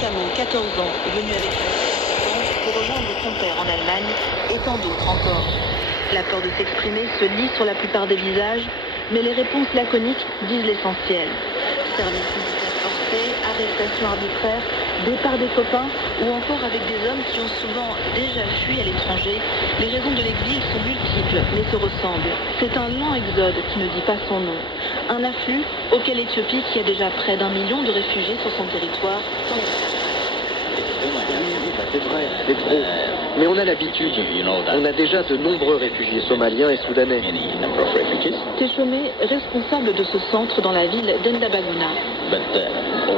Camo, 14 ans, venu avec sa femme pour rejoindre son père en Allemagne, et tant d'autres encore. La peur de s'exprimer se lit sur la plupart des visages, mais les réponses laconiques disent l'essentiel. Service militaire forcé, arrestation arbitraire, départ des copains, ou encore avec des hommes qui ont souvent déjà fui à l'étranger, les raisons de l'exil sont multiples, mais se ressemblent. C'est un lent exode qui ne dit pas son nom. Un afflux auquel l'Éthiopie, qui a déjà près d'1 million de réfugiés sur son territoire, c'est vrai, c'est trop. Mais on a l'habitude. On a déjà de nombreux réfugiés somaliens et soudanais. Téchomé, responsable de ce centre dans la ville d'Endabaguna.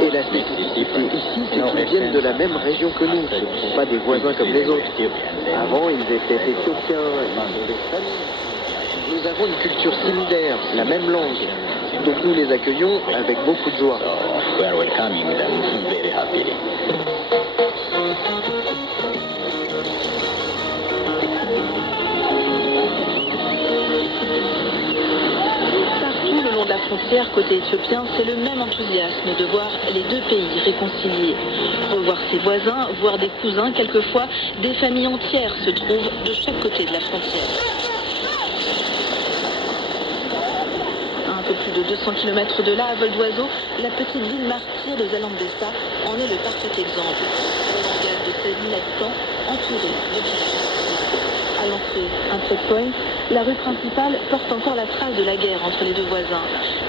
Et la spécificité ici, c'est qu'ils viennent de la même région que nous. Ce ne sont pas des voisins comme les autres. Avant, ils étaient éthiopiens, ils ont des familles. Nous avons une culture similaire, la même langue. Donc nous les accueillons avec beaucoup de joie. La frontière côté éthiopien, c'est le même enthousiasme de voir les deux pays réconciliés. Revoir ses voisins, voir des cousins, quelquefois des familles entières se trouvent de chaque côté de la frontière. À un peu plus de 200 km de là, à vol d'oiseau, la petite ville martyre de Zalambesa en est le parfait exemple. Un langage de 16 000 habitants, entouré de villages. À l'entrée, un checkpoint, la rue principale porte encore la trace de la guerre entre les deux voisins.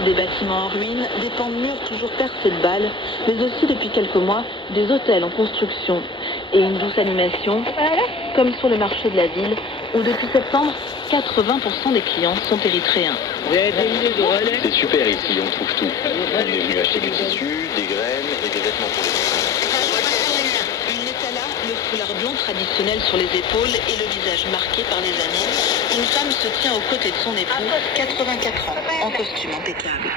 Des bâtiments en ruine, des pans de murs toujours percés de balles, mais aussi depuis quelques mois, des hôtels en construction. Et une douce animation, comme sur le marché de la ville, où depuis septembre, 80% des clients sont érythréens. C'est super ici, on trouve tout. On est venu acheter du tissu, des graines et des vêtements pour les enfants. Le foulard blanc traditionnel sur les épaules et le visage marqué par les années, une femme se tient aux côtés de son époux, 84 ans, en costume impeccable.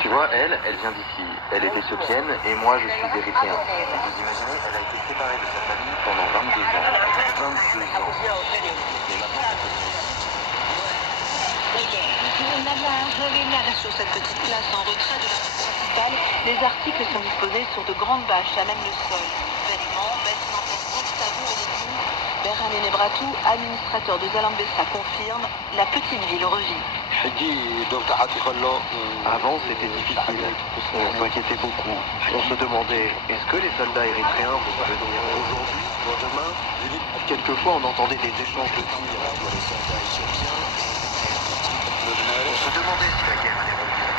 Tu vois, elle vient d'ici. Elle est éthiopienne et moi je suis érythréen. Et vous imaginez, elle a été séparée de sa famille pendant 22 ans. 22 ans. Mais maintenant, sur cette petite place en retrait de la rue principale, les articles sont disposés sur de grandes bâches à même le sol. Vêtements, bâtiments plastiques, savons et légumes. Berhan Enebratou, administrateur de Zalambesa, confirme, la petite ville revit. avant c'était difficile. On s'inquiétait beaucoup. On se demandait, est-ce que les soldats érythréens vont venir aujourd'hui ou demain? Quelquefois on entendait des échanges de tirs entre les soldats éthiopiens. On se demandait si la guerre allait revenir.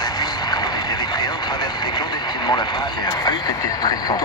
La nuit, quand les Érythréens traversaient clandestinement la frontière, c'était stressant.